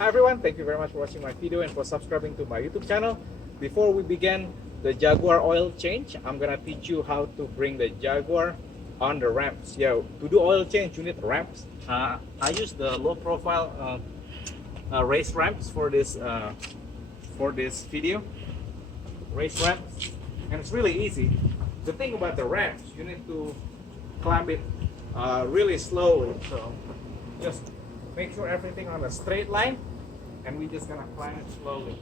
Hi everyone, thank you very much for watching my video and for subscribing to my YouTube channel. Before we begin the Jaguar oil change, I'm gonna teach you how to bring the Jaguar on the ramps. Yeah, to do oil change you need ramps. I use the low profile race ramps for this video. Race ramps, and it's really easy. The thing about the ramps, you need to climb it really slowly. So just make sure everything on a straight line, and we're just gonna climb it slowly.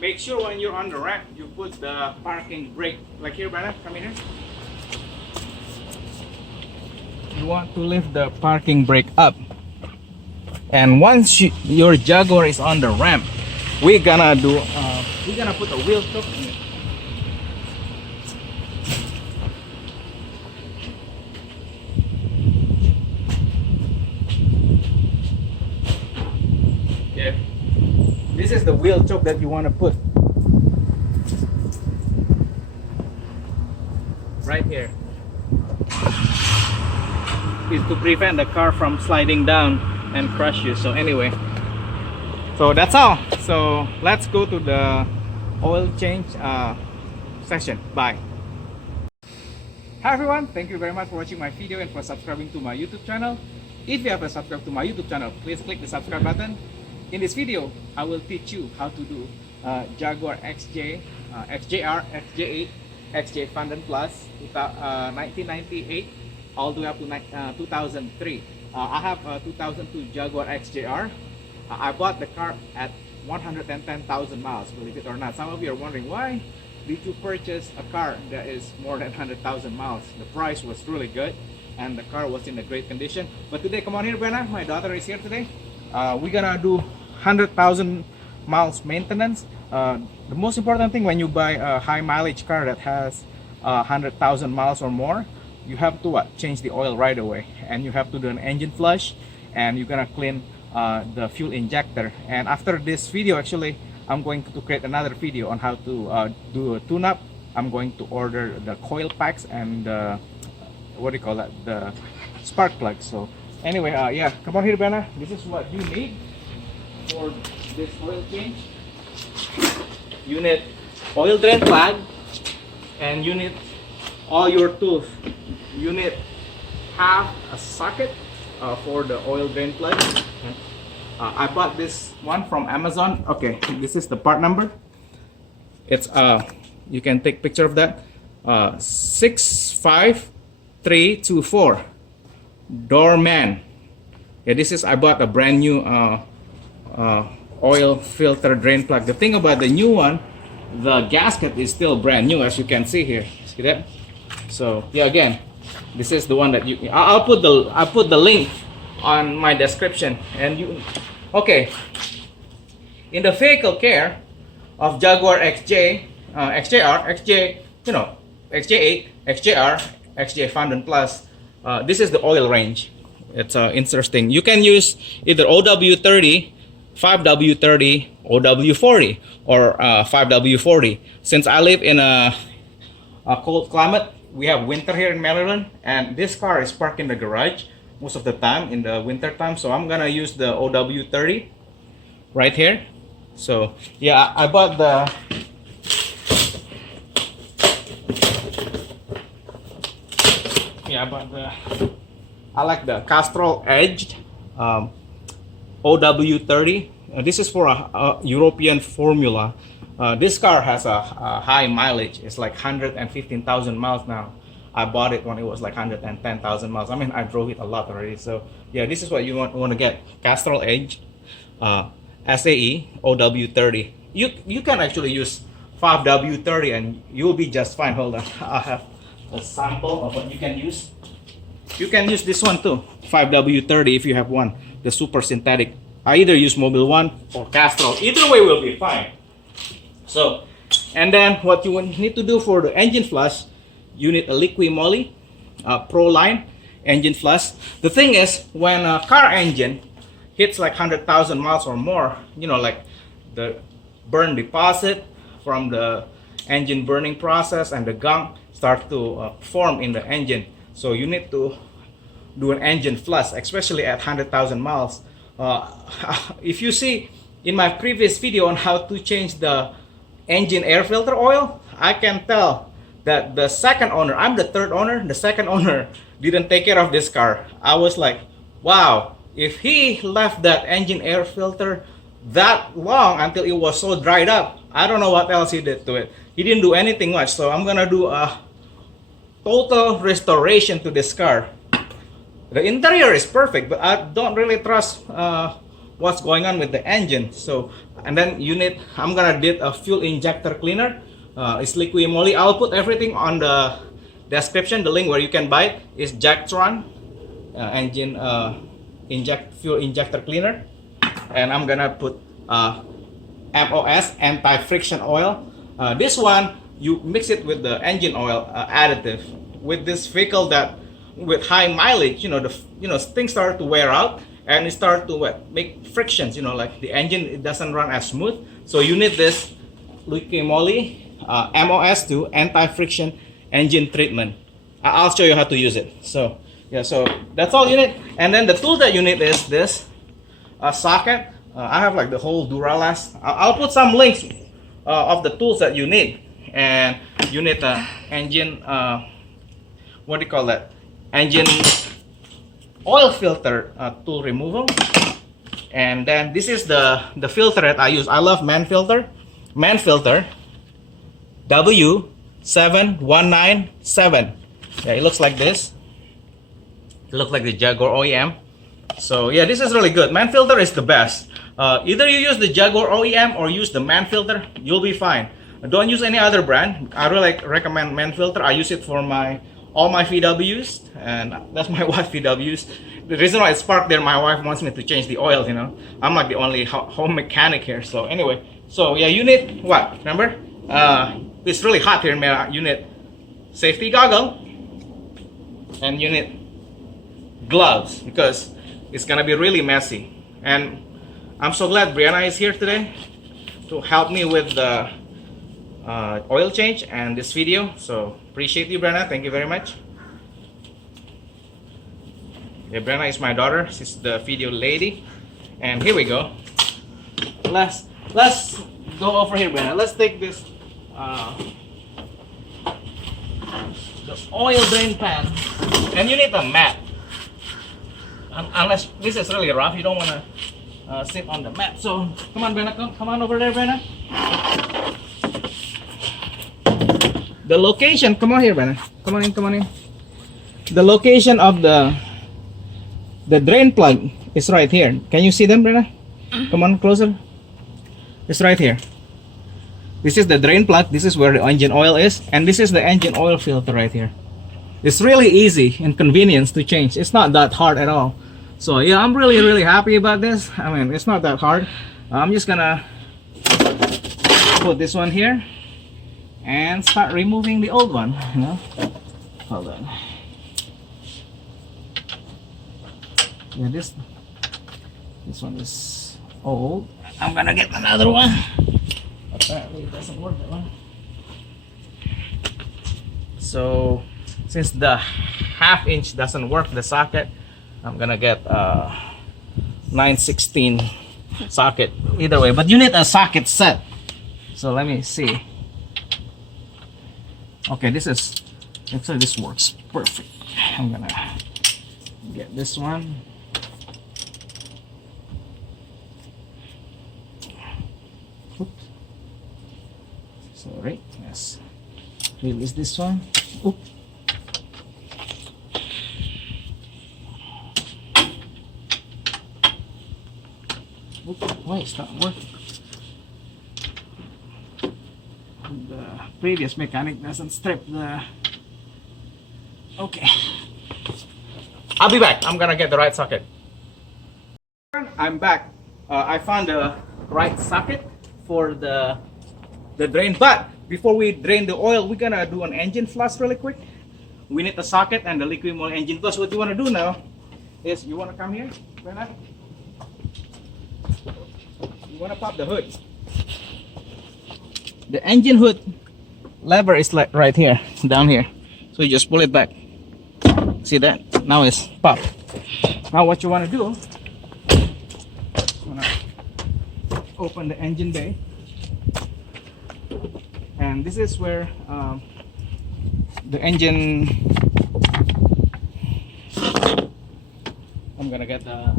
Make sure when you're on the ramp, you put the parking brake. Like here, Brandon, come in here. You want to lift the parking brake up. And once your Jaguar is on the ramp, we're gonna put a wheel choke in it. Yeah. This is the wheel choke that you want to put right here. Is to prevent the car from sliding down and crush you. So anyway, so that's all. So let's go to the oil change session. Bye. Hi everyone, thank you very much for watching my video and for subscribing to my YouTube channel. If you haven't subscribed to my YouTube channel, please click the subscribe button. In this video, I will teach you how to do Jaguar XJR, XJ8, XJ Fandom Plus 1998 all the way up to 2003. I have a 2002 Jaguar XJR. I bought the car at 110,000 miles, believe it or not. Some of you are wondering, why did you purchase a car that is more than 100,000 miles? The price was really good and the car was in a great condition. But today, come on here, Brenna, my daughter is here today. We're gonna do 100,000 miles maintenance. The most important thing when you buy a high mileage car that has 100,000 miles or more, you have to change the oil right away, and you have to do an engine flush, and you're gonna clean the fuel injector. And after this video, actually, I'm going to create another video on how to do a tune-up. I'm going to order the coil packs and what do you call that, the spark plugs. So anyway, yeah, come on here, Benna. This is what you need for this oil change. You need oil drain plug, and you need all your tools. You need half a socket for the oil drain plug. I bought this one from Amazon. Okay, this is the part number. It's you can take picture of that. 65324 Doorman. Yeah, this is, I bought a brand new oil filter drain plug. The thing about the new one, the gasket is still brand new, as you can see here. See that? So yeah, again, this is the one that you. I'll put the link on my description. And you, okay, in the vehicle care of Jaguar XJR, XJ, you know, XJ8, XJR, XJ Fandom Plus. This is the oil range. It's interesting. You can use either OW30, 5W30, OW40, or 5W40. Since I live in a cold climate, we have winter here in Maryland, and this car is parked in the garage most of the time in the winter time. So I'm gonna use the OW30 right here. So yeah, I bought the I like the Castrol edged OW30. This is for a European formula. This car has a high mileage. It's like 115,000 miles now. I bought it when it was like 110,000 miles. I mean, I drove it a lot already. So yeah, this is what you want to get. Castrol edged SAE OW30. You can actually use 5W30 and you'll be just fine. Hold on, I have a sample of what you can use. You can use this one too, 5W30 if you have one, the super synthetic. I either use Mobile One or Castrol. Either way will be fine. So, and then what you need to do for the engine flush, you need a Liqui Moly. Pro line engine flush. The thing is, when a car engine hits like 100,000 miles or more, you know, like the burn deposit from the engine burning process and the gunk start to form in the engine. So you need to do an engine flush, especially at 100,000 miles. If you see in my previous video on how to change the engine air filter oil, I can tell that the second owner, I'm the third owner, the second owner didn't take care of this car. I was like, wow, if he left that engine air filter that long until it was so dried up, I don't know what else he did to it. He didn't do anything much. So I'm gonna do a total restoration to this car. The interior is perfect, but I don't really trust what's going on with the engine. So, and then I'm gonna do a fuel injector cleaner. It's Liqui Moly. I'll put everything on the description. The link where you can buy it is Jaguar engine fuel injector cleaner. And I'm gonna put MOS, anti-friction oil. This one, you mix it with the engine oil additive. With this vehicle that with high mileage, things start to wear out and it start to make frictions. Like the engine, it doesn't run as smooth. So you need this Liqui Moly MOS to anti-friction engine treatment. I'll show you how to use it. So yeah, so that's all you need. And then the tool that you need is this socket. I have like the whole Duralast. I'll put some links of the tools that you need. And you need the engine, what do you call that? Engine oil filter tool removal. And then this is the filter that I use. I love man filter W7197. Yeah, it looks like this. It looks like the Jaguar OEM. So yeah, this is really good. Man filter is the best. Either you use the Jaguar OEM or use the man filter, you'll be fine. Don't use any other brand. I really recommend man filter. I use it for all my VWs, and that's my wife VWs. The reason why it's parked there, my wife wants me to change the oil. I'm like the only home mechanic here. So anyway, so yeah, you need what? Remember, it's really hot here, man. You need safety goggle, and you need gloves because it's gonna be really messy. And I'm so glad Brianna is here today to help me with the oil change and this video. So appreciate you, Brianna. Thank you very much. Yeah, Brianna is my daughter. She's the video lady. And here we go. Let's go over here, Brianna. Let's take this the oil drain pan, and you need a mat. Unless this is really rough, you don't want to sit on the mat. So come on, Brianna, come on over there, Brianna. The location, come on here, Brianna. Come on in. The location of the drain plug is right here. Can you see them, Brianna? Come on closer. It's right here. This is the drain plug. This is where the engine oil is, and this is the engine oil filter right here. It's really easy and convenient to change. It's not that hard at all. So yeah, I'm really happy about this. I mean, it's not that hard. I'm just gonna put this one here and start removing the old one. Hold on. Yeah, this one is old. I'm gonna get another one. Apparently it doesn't work, that one. So since the 1/2 inch doesn't work, the socket, I'm gonna get 9/16 socket. Either way, but you need a socket set. So let me see. Okay, actually this works perfect. I'm gonna get this one. Oops. Sorry. Yes. Release this one. Oops. Why it's not working? The previous mechanic doesn't strip the. Okay. I'll be back. I'm gonna get the right socket. I'm back. I found the right socket for the drain. But before we drain the oil, we're gonna do an engine flush really quick. we need the socket and the Liqui Moly engine. Plus, what you want to do now is you want to come here, Bernard. You want to pop the hood. The engine hood lever is like right here, down here. So you just pull it back. See that? Now it's popped. Now what you want to do? You want to open the engine bay, and this is where the engine. I'm gonna get the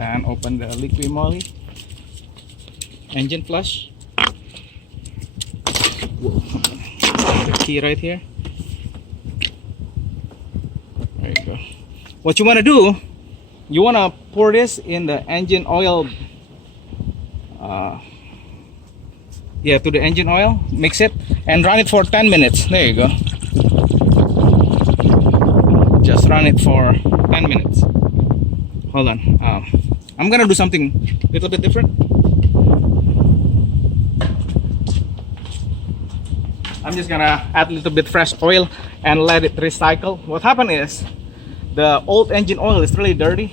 and open the Liqui Moly engine flush. Whoa. The key right here. There you go. What you want to do, you want to pour this in the engine oil. Yeah, to the engine oil, mix it and run it for 10 minutes. There you go. Just run it for 10 minutes. Hold on. I'm gonna do something a little bit different. I'm just gonna add a little bit fresh oil and let it recycle. What happened is the old engine oil is really dirty.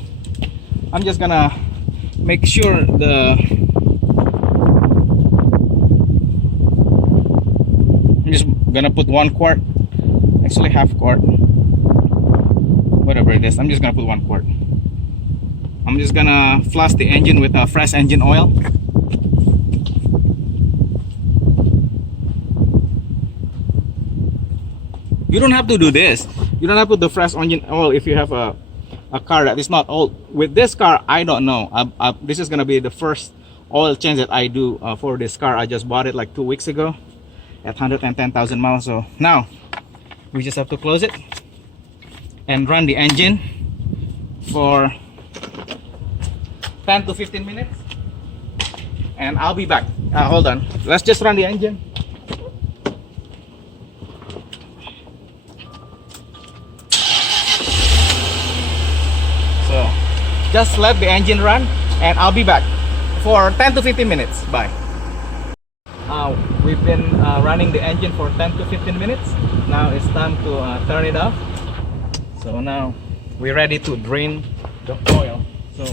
I'm just gonna make sure I'm just gonna put 1 quart, actually half quart, whatever it is. I'm just gonna put 1 quart. I'm just gonna flush the engine with a fresh engine oil. You don't have to do this. You don't have to do fresh engine oil if you have a car that is not old. With this car, I don't know. This is gonna be the first oil change that I do for this car. I just bought it like 2 weeks ago at 110,000 miles. So now we just have to close it and run the engine for 10 to 15 minutes, and I'll be back. Hold on, let's just run the engine. So just let the engine run and I'll be back for 10 to 15 minutes. Bye. We've been running the engine for 10 to 15 minutes. Now it's time to turn it off. So now we're ready to drain the oil. So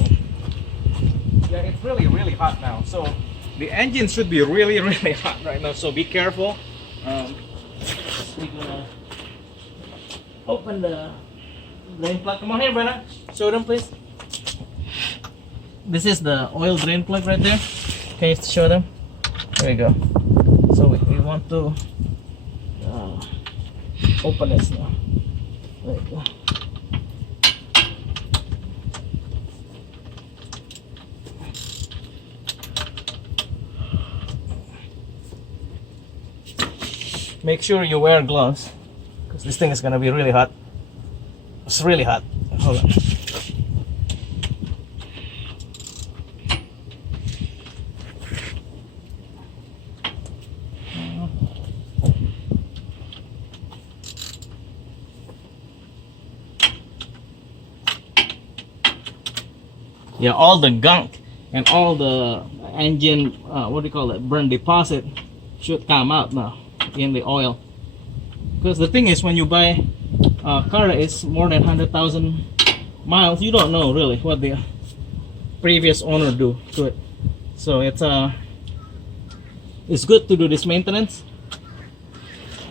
yeah, it's really hot now. So the engine should be really hot right now. So be careful. We're gonna open the drain plug. Come on here, Brenna. Show them, please. This is the oil drain plug right there. Can you show them? There you go. So we want to open this now. There you go. Make sure you wear gloves because this thing is gonna be really hot. It's really hot. Hold on. Yeah, all the gunk and all the engine, what do you call it, burn deposit should come out now in the oil. Because the thing is, when you buy a car that is more than 100,000 miles, you don't know really what the previous owner do to it. So it's good to do this maintenance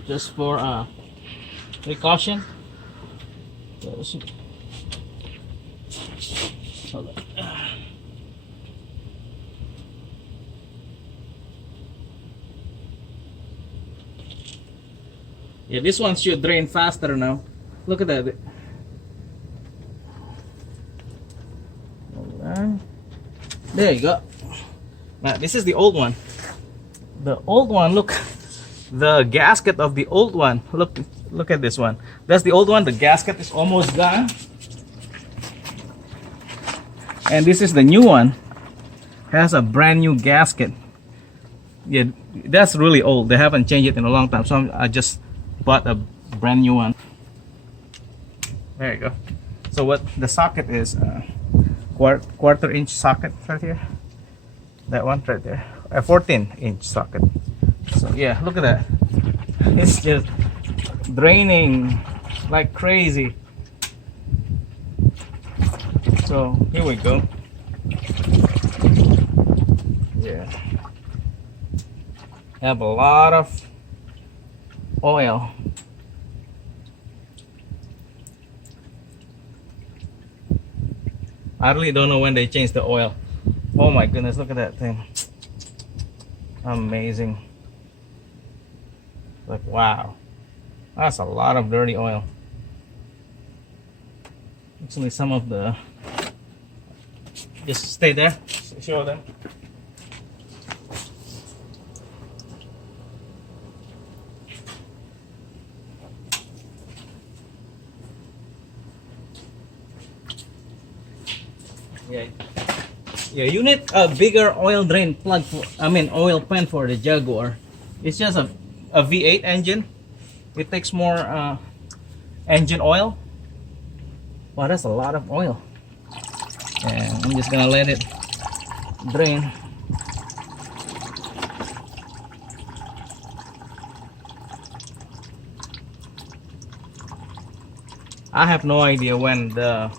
just for precaution. Hold on. Yeah, this one should drain faster now. Look at that. There you go. Now this is the old one. The old one, look, the gasket of the old one. Look at this one. That's the old one. The gasket is almost gone. And this is the new one. Has a brand new gasket. Yeah, that's really old. They haven't changed it in a long time. So I just bought a brand new one. There you go. So what the socket is, quarter-inch socket right here. That one right there, a 14-inch socket. So yeah, look at that. It's just draining like crazy. So here we go. Yeah, have a lot of oil. I really don't know when they change the oil. Oh my goodness, look at that thing. Amazing. Like, wow, that's a lot of dirty oil. Actually, some of the, just stay there, show them. Yeah, yeah, you need a bigger oil drain plug for, I mean oil pan for the Jaguar. It's just a V8 engine. It takes more engine oil. Wow, that's a lot of oil. And I'm just gonna let it drain. I have no idea when the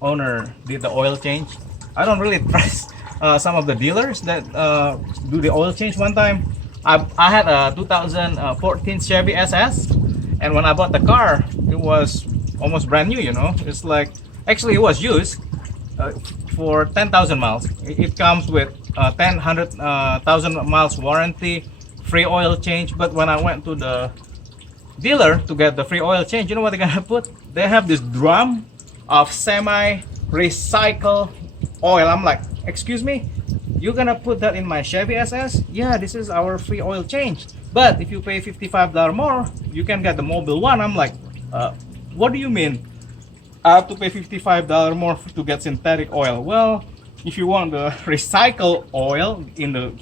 owner did the oil change. I don't really trust some of the dealers that do the oil change. One time I had a 2014 Chevy SS, and when I bought the car, it was almost brand new, you know. It's like, actually it was used for 10,000 miles. It comes with 100,000 miles warranty, free oil change. But when I went to the dealer to get the free oil change, you know what they're gonna put? They have this drum of semi-recycle oil. I'm like, excuse me, you're gonna put that in my Chevy SS? Yeah, this is our free oil change, but if you pay $55 more, you can get the mobile one. I'm like, what do you mean I have to pay $55 more to get synthetic oil? Well, if you want the recycle oil in the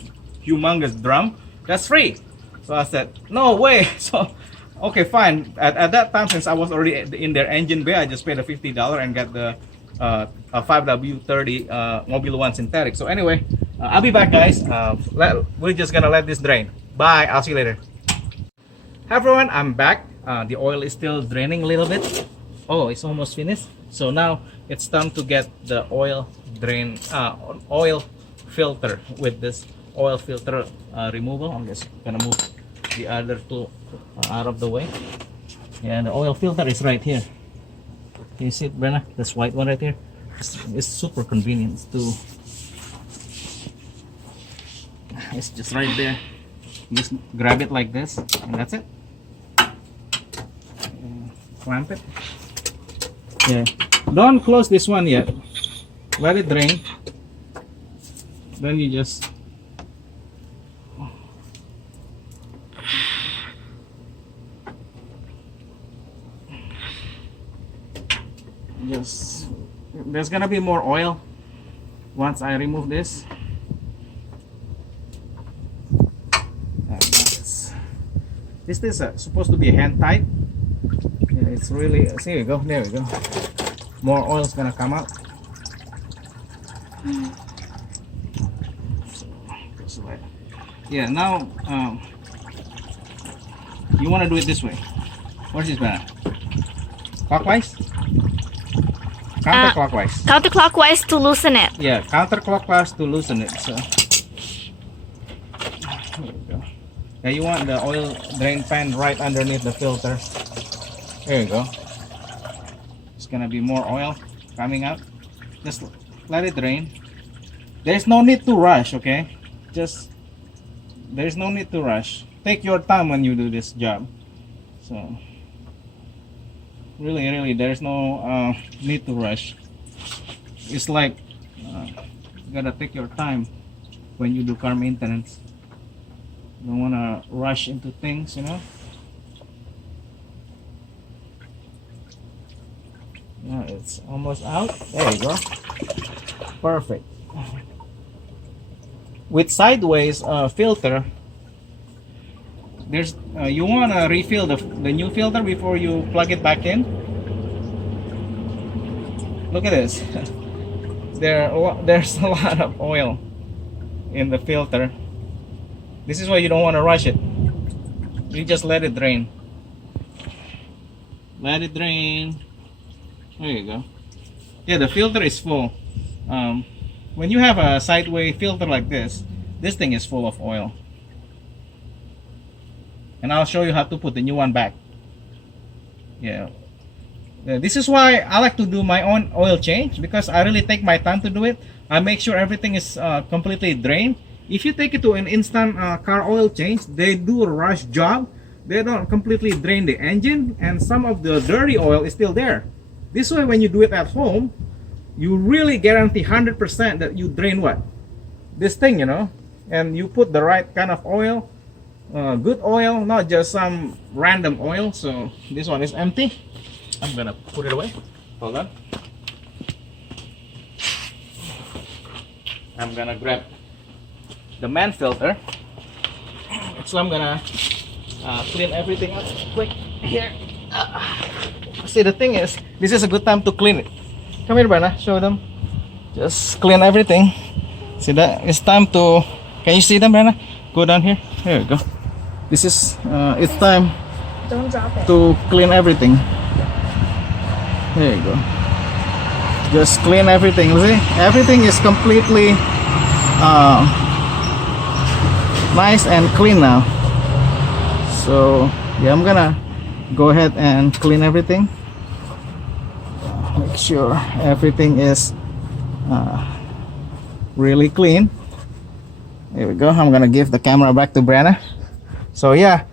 humongous drum, that's free. So I said, no way. So okay, fine. At that time, since I was already in their engine bay, I just paid the $50 and got the 5W30 Mobile One synthetic. So anyway, I'll be back, guys. We're just gonna let this drain. Bye. I'll see you later. Hi everyone, I'm back. The oil is still draining a little bit. Oh, it's almost finished. So now it's time to get the oil drain, oil filter with this oil filter removal. I'm just gonna move the other two out of the way. Yeah, the oil filter is right here. Can you see it, Brenna? This white one right here. It's super convenient to. It's just right there. You just grab it like this, and that's it. Clamp it. Yeah. Don't close this one yet. Let it drain. Then you just. There's gonna be more oil once I remove this. This is supposed to be hand tight. Yeah, it's really, there we go, there we go. More oil is gonna come out. So, yeah, now you want to do it this way. What's this better? Clockwise? Counterclockwise. Counterclockwise to loosen it. Yeah, counterclockwise to loosen it. So there we go. Yeah, you want the oil drain pan right underneath the filter. There you go. It's gonna be more oil coming out. Just let it drain. There's no need to rush, okay? There's no need to rush. Take your time when you do this job. So really there's no need to rush. It's like you gotta take your time when you do car maintenance. You don't want to rush into things, you know. Yeah, it's almost out. There you go. Perfect. With sideways filter, there's you want to refill the new filter before you plug it back in. Look at this. There's a lot of oil in the filter. This is why you don't want to rush it. You just let it drain. Let it drain. There you go. Yeah, the filter is full. When you have a sideway filter like this thing is full of oil. And I'll show you how to put the new one back. Yeah. This is why I like to do my own oil change, because I really take my time to do it. I make sure everything is completely drained. If you take it to an instant car oil change, they do a rush job. They don't completely drain the engine, and some of the dirty oil is still there. This way, when you do it at home, you really guarantee 100% that you drain what? This thing, you know, and you put the right kind of oil, good oil, not just some random oil. So this one is empty. I'm gonna put it away. Hold on. I'm gonna grab the man filter. So I'm gonna clean everything up quick here. See, the thing is, this is a good time to clean it. Come here, Bana, show them. Just clean everything. See that? It's time to. Can you see them, Bana? Go down here. There you go. This is. It's time. Don't drop it. To clean everything. There you go. Just clean everything. See, everything is completely nice and clean now. So yeah, I'm gonna go ahead and clean everything. Make sure everything is really clean. There we go. I'm gonna give the camera back to Brenna. So yeah,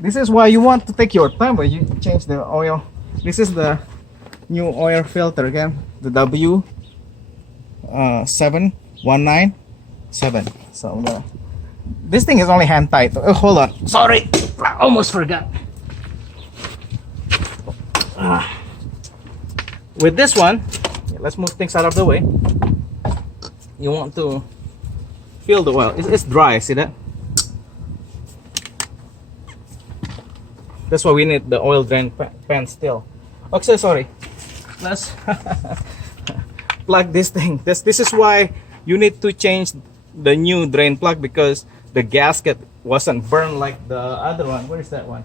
this is why you want to take your time when you change the oil. This is the new oil filter again, the W7197. So I'm gonna. This thing is only hand tight. Oh, hold on. Sorry, I almost forgot. With this one, let's move things out of the way. You want to fill the oil. It's dry. See that? That's why we need the oil drain pan still. Okay, sorry. Let's plug this thing. This is why you need to change the new drain plug, because the gasket wasn't burned like the other one. Where is that one?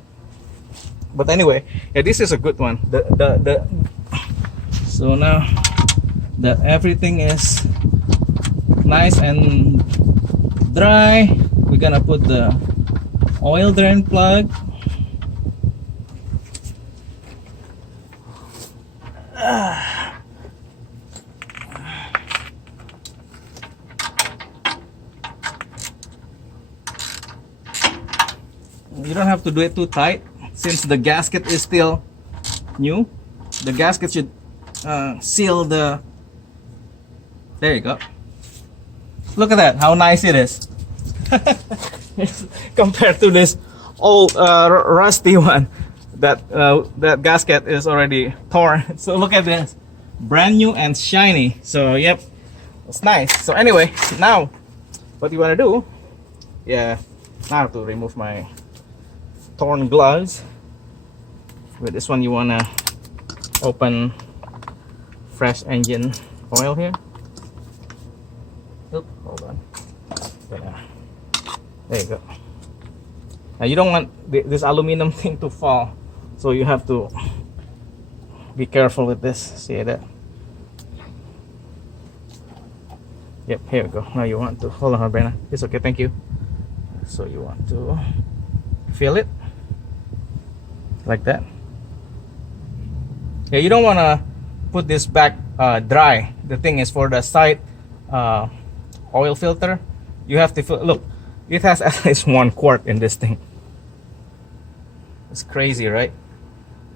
But anyway, yeah, this is a good one. So now that everything is nice and dry, we're gonna put the oil drain plug. You don't have to do it too tight, since the gasket is still new. The gasket should seal the. There you go. Look at that, how nice it is. Compared to this old rusty one, that gasket is already torn. So look at this, brand new and shiny. So yep, it's nice. So anyway, now what you want to do? Yeah, now I have to remove my torn gloves. With this one, you want to open fresh engine oil here. Oop, hold on. There you go. Now you don't want this aluminum thing to fall, so you have to be careful with this. See that? Yep, here we go. Now you want to hold on, Brenna. It's okay, thank you. So you want to fill it like that. Yeah, you don't want to put this back dry. The thing is, for the side oil filter, you have to fill. Look, it has at least 1 quart in this thing. It's crazy, right?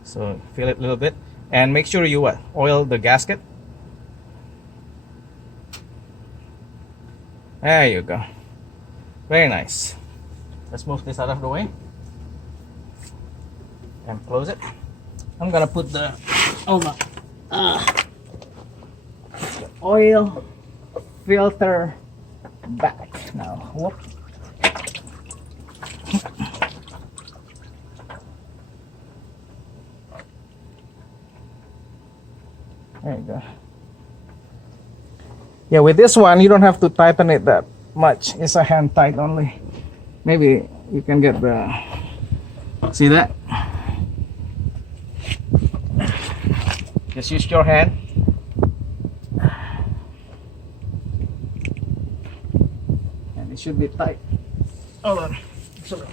So fill it a little bit and make sure you oil the gasket. There you go. Very nice. Let's move this out of the way and close it. I'm gonna put the oil filter back now. Whoop. There you go. Yeah, with this one you don't have to tighten it that much. It's a hand tight only. Maybe you can get the See that? Just use your hand. And it should be tight. Hold on. Sorry.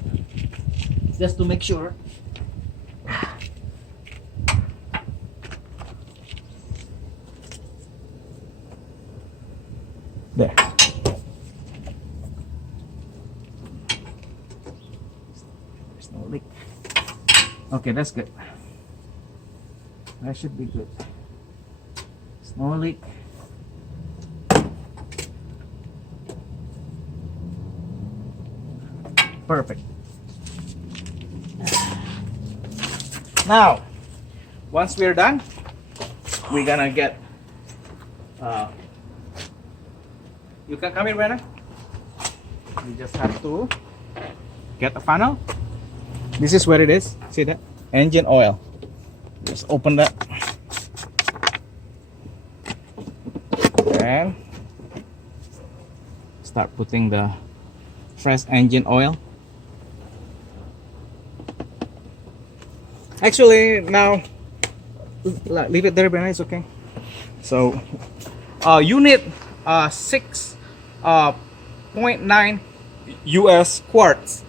Just to make sure. There. There's no leak. Okay, that's good. That should be good. There's no leak. Perfect. Now, once we're done, we're gonna get you can come in, Brenna. You just have to get the funnel. This is where it is. See that? Engine oil. Just open that. And start putting the fresh engine oil. Actually, now leave it there, Brenna. It's okay. So, you need 6.9 US quarts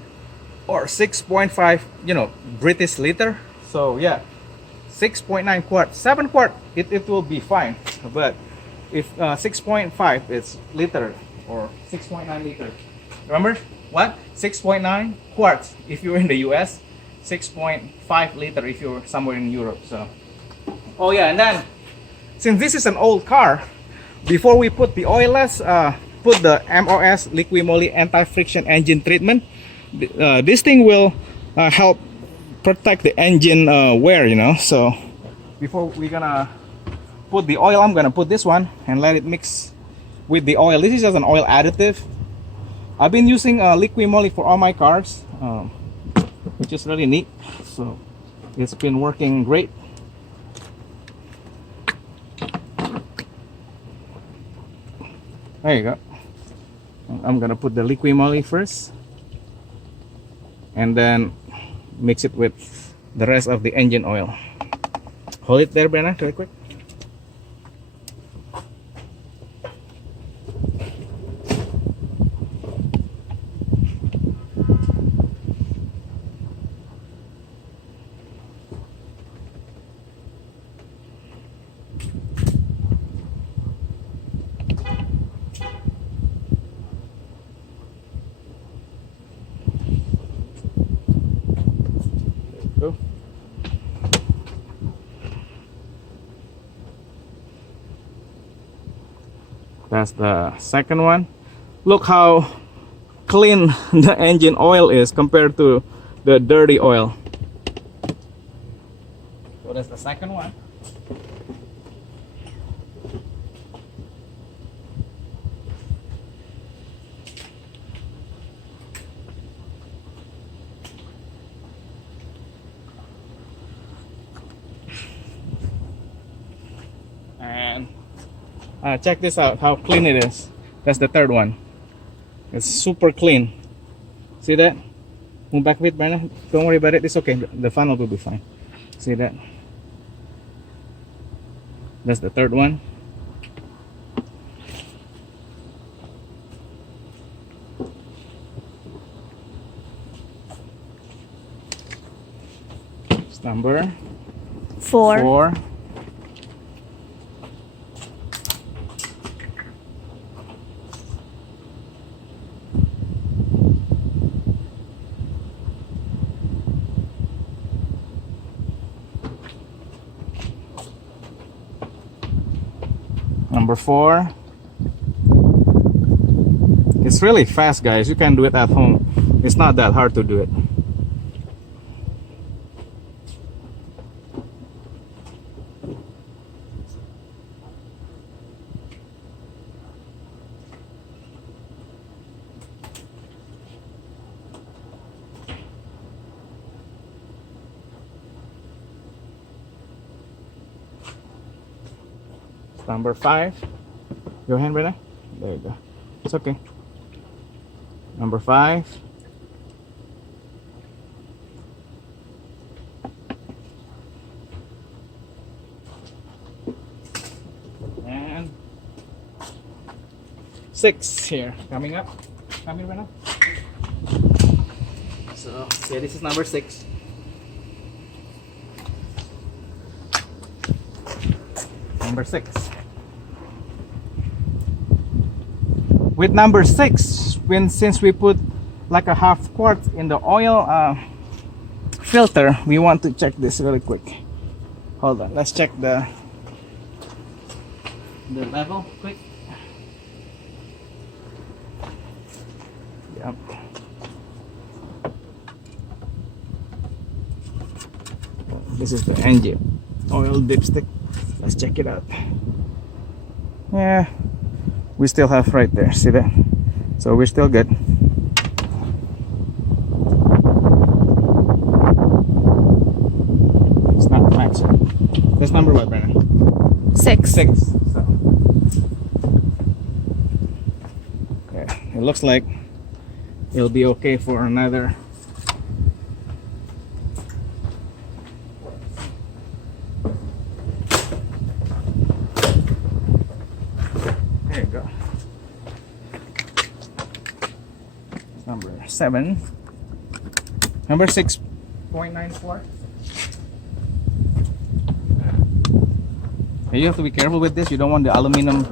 or 6.5, you know, British liter. So yeah, 6.9 quart, 7 quart, it will be fine. But if 6.5 is liter or 6.9 liter, remember what? 6.9 quarts if you're in the US, 6.5 liter if you're somewhere in Europe. So, oh yeah, and then since this is an old car, before we put the oil, let's put the MOS Liqui Moly anti-friction engine treatment. This thing will help protect the engine wear, you know. So before we're gonna put the oil, I'm gonna put this one and let it mix with the oil. This is just an oil additive. I've been using Liqui Moly for all my cars, which is really neat. So it's been working great. There you go. I'm gonna put the Liqui Moly first and then mix it with the rest of the engine oil. Hold it there, Brenna, really quick. Go. That's the second one. Look how clean the engine oil is compared to the dirty oil. So that's the second one. And check this out, how clean it is. That's the third one. It's super clean. See that? Move back a bit, Brenna. Don't worry about it. It's okay. The funnel will be fine. See that? That's the third one. It's number 4. Number 4. It's really fast, guys. You can do it at home. It's not that hard to do it. Number 5. Your hand, Brenna. There you go. It's okay. Number 5. 6 here coming up. Coming right now. So yeah, this is number 6. Number 6. With number 6, since we put like a half quart in the oil filter, we want to check this really quick. Hold on, let's check the level quick. Yep. This is the engine oil dipstick. Let's check it out. Yeah, we still have right there, see that? So we're still good. It's not max. This number what, Brenna? 6. 6. So yeah, it looks like it'll be okay for another. There you go. Number 7. Number 6.94. You have to be careful with this. You don't want the aluminum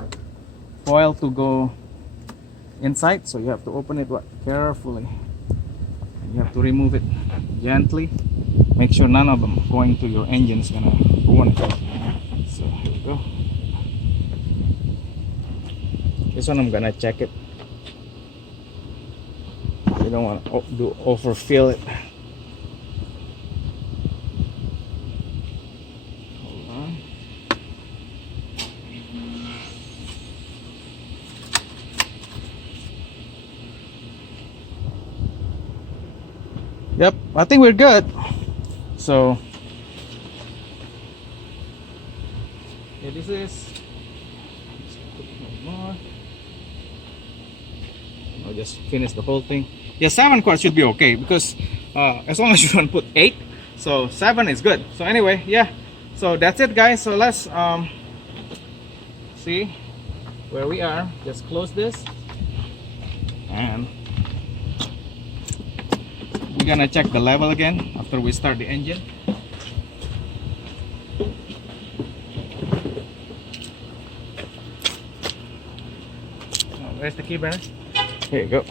foil to go inside, so you have to open it carefully. You have to remove it gently. Make sure none of them going to your engine is gonna ruin it. So here we go. This one I'm gonna check it. You don't want to overfill it. Hold on. Yep, I think we're good. So yeah, this is. Let's put one more. I'll just finish the whole thing. Yeah, 7 quarts should be okay because as long as you don't put 8, so 7 is good. So anyway, yeah. So that's it, guys. So let's see where we are. Just close this, and we're gonna check the level again after we start the engine. Oh, where's the key, Brennan? Here you go.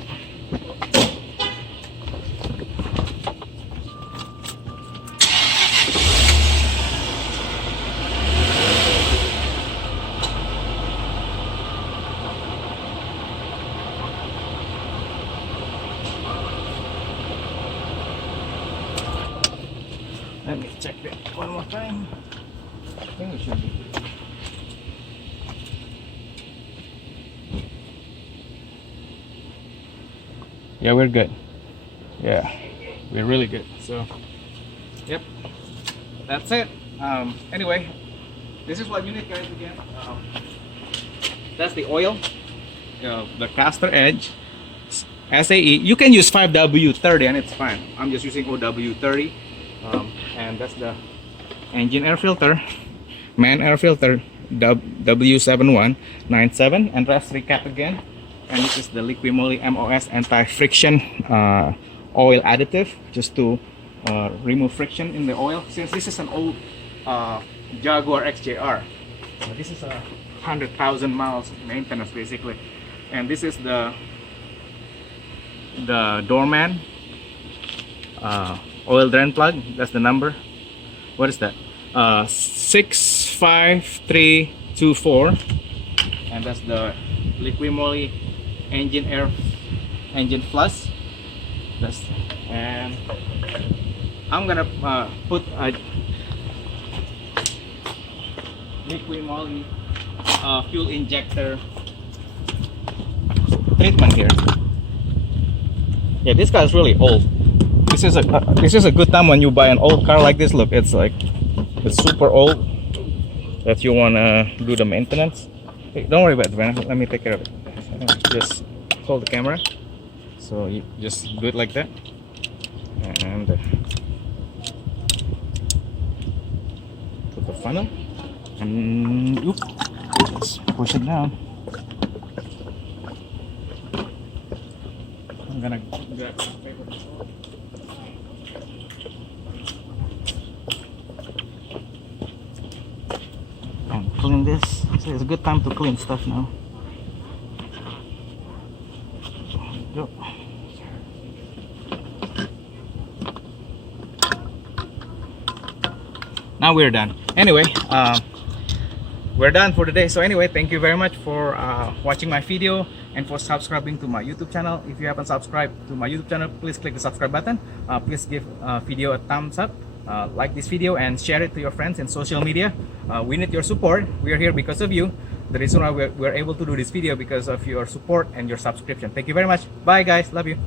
Let me check that one more time. I think we should be good. Yeah, we're good. Yeah, we're really good. So, yep, that's it. Anyway, this is what you need, guys. Again, that's the oil, the caster edge, SAE. You can use 5W30 and it's fine. I'm just using OW30. And that's the engine air filter, man air filter, W7197, and let's recap again. And this is the Liqui Moly MOS anti-friction oil additive, just to remove friction in the oil. Since this is an old Jaguar XJR, this is 100,000 miles maintenance basically. And this is the doorman oil drain plug. That's the number. What is that? 65324. And that's the Liqui Moly engine plus. That's, and I'm gonna put a Liqui Moly fuel injector treatment here. Yeah, this car is really old. This is a good time when you buy an old car like this. Look, it's super old that you wanna do the maintenance. Hey, don't worry about it, man. Let me take care of it. Just hold the camera, so you just do it like that, and put the funnel, and just push it down. I'm gonna grab some paper. And clean this. So it's a good time to clean stuff now. Go. Now we're done. Anyway, we're done for the day. So anyway, thank you very much for watching my video and for subscribing to my YouTube channel. If you haven't subscribed to my YouTube channel, please click the subscribe button. Please give video a thumbs up, like this video, and share it to your friends in social media. We need your support. We are here because of you. The reason why we're able to do this video because of your support and your subscription. Thank you very much. Bye guys. Love you.